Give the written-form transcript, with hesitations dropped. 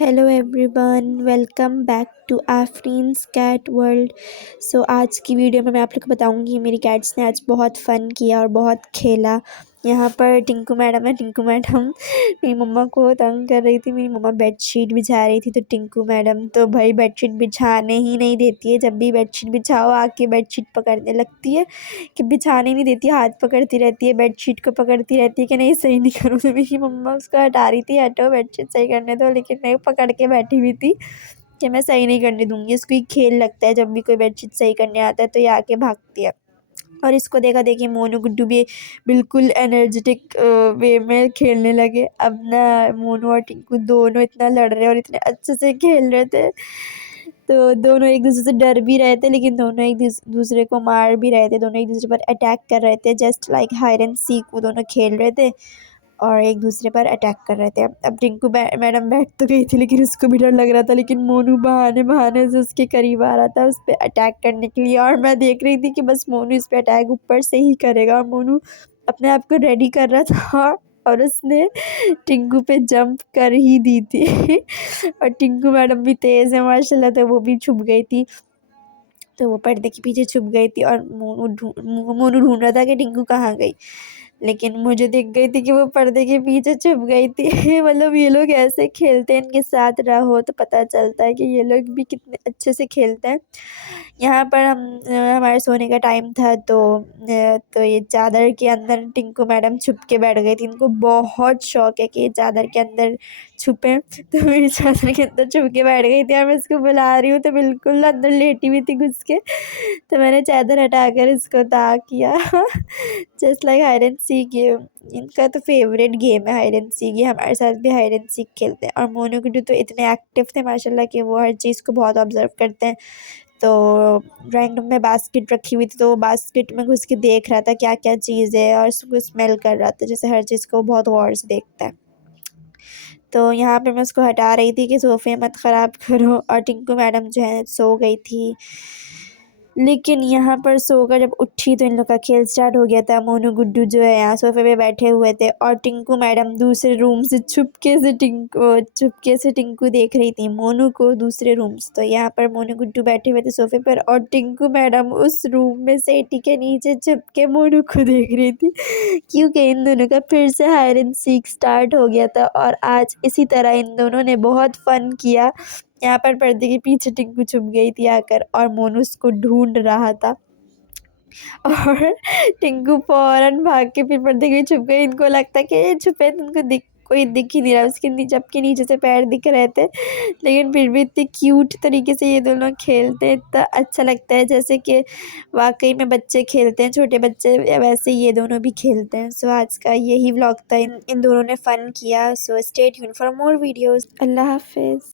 Hello everyone, welcome back to Afreen's cat world. आज की video में मैं आप लोग को बताऊंगी मेरी कैट्स ने आज बहुत फ़न किया और बहुत खेला। यहाँ पर टिंकू मैडम है। टिंकू मैडम मेरी मम्मा को तंग कर रही थी। मेरी मम्मा बेडशीट बिछा रही थी तो टिंकू मैडम तो भाई बेडशीट बिछाने ही नहीं देती है। जब भी बेडशीट बिछाओ आके बेडशीट पकड़ने लगती है कि बिछाने नहीं देती, हाथ पकड़ती रहती है, बेडशीट को पकड़ती रहती है कि नहीं सही नहीं करूँ। तो मेरी मम्मा उसको हटा रही थी, हटो बेडशीट सही करने दो, लेकिन नहीं, पकड़ के बैठी हुई थी कि मैं सही नहीं करने दूंगी। इसको ही खेल लगता है, जब भी कोई बेडशीट सही करने आता है तो ये आके भागती है। और इसको देखा देखी मोनू गुड्डू भी बिल्कुल एनर्जेटिक वे में खेलने लगे। अब ना मोनू और टिंकू दोनों इतना लड़ रहे और इतने अच्छे से खेल रहे थे, तो दोनों एक दूसरे से डर भी रहे थे, लेकिन दोनों एक दूसरे को मार भी रहे थे। दोनों एक दूसरे पर अटैक कर रहे थे, just like hide and seek वो दोनों खेल रहे थे और एक दूसरे पर अटैक कर रहे थे। अब टिंकू मैडम बैठ तो गई थी, लेकिन उसको भी डर लग रहा था। लेकिन मोनू बहाने बहाने से उसके करीब आ रहा था उस पर अटैक करने के लिए, और मैं देख रही थी कि बस मोनू इस पर अटैक ऊपर से ही करेगा। और मोनू अपने आप को रेडी कर रहा था और उसने टिंकू पे जंप कर ही दी थी और टिंकू मैडम भी तेज़ है माशाल्लाह, तो वो भी छुप गई थी। तो वो पर्दे के पीछे छुप गई थी और मोनू ढूंढ रहा था कि टिंकू कहाँ गई, लेकिन मुझे दिख गई थी कि वो पर्दे के पीछे छुप गई थी मतलब ये लोग ऐसे खेलते हैं, इनके साथ रहो तो पता चलता है कि ये लोग भी कितने अच्छे से खेलते हैं। यहाँ पर हमारे सोने का टाइम था, तो ये चादर के अंदर टिंकू मैडम छुप के बैठ गई थी। इनको बहुत शौक है कि ये चादर के अंदर छुपे, तो मेरी चादर के अंदर छुप के बैठ गई थी और मैं इसको बुला रही हूँ तो बिल्कुल अंदर लेटी हुई थी घुस के। तो मैंने चादर हटाकर इसको ताक किया just like hide and seek game. इनका तो फेवरेट गेम है हाइड एंड सीक। ये हमारे साथ भी हाइड एंड सीक खेलते हैं। और मोनू गुड्डू तो इतने एक्टिव थे माशाल्लाह कि वो हर चीज़ को बहुत ऑब्जर्व करते हैं। तो ड्राइंग रूम में बास्केट रखी हुई थी, तो वो बास्केट में घुस के देख रहा था क्या क्या चीज़ है और उसको स्मेल कर रहा था, जैसे हर चीज़ को बहुत गौर से देखता है। तो यहाँ पे मैं उसको हटा रही थी कि सोफ़े मत ख़राब करो, और टिंकू मैडम जो है सो गई थी। लेकिन यहाँ पर सोकर जब उठी तो इन लोग का खेल स्टार्ट हो गया था। मोनू गुड्डू जो है यहाँ सोफे पे बैठे हुए थे और टिंकू मैडम दूसरे रूम से चुपके से टिंकू देख रही थी मोनू को दूसरे रूम से। तो यहाँ पर मोनू गुड्डू बैठे हुए थे सोफे पर और टिंकू मैडम उस रूम में सेटी के नीचे छुपके मोनू को देख रही थी, क्योंकि इन दोनों का फिर से हाइड एंड सीक स्टार्ट हो गया था। और आज इसी तरह इन दोनों ने बहुत फन किया। यहाँ पर पर्दे के पीछे टिंकू छुप गई थी आकर और मोनू उसको ढूंढ रहा था और टिंकू फौरन भाग के फिर पर्दे के छुप गई। इनको लगता कि ये छुपे तो उनको कोई दिख ही नहीं रहा, उसके नीचे सबके नीचे से पैर दिख रहे थे, लेकिन फिर भी इतने क्यूट तरीके से ये दोनों खेलते हैं। इतना अच्छा लगता है जैसे कि वाकई में बच्चे खेलते हैं, छोटे बच्चे, वैसे ये दोनों भी खेलते हैं। आज का यही व्लॉग था। इन दोनों ने फ़न किया। Stay tuned for more videos. अल्लाह हाफिज़।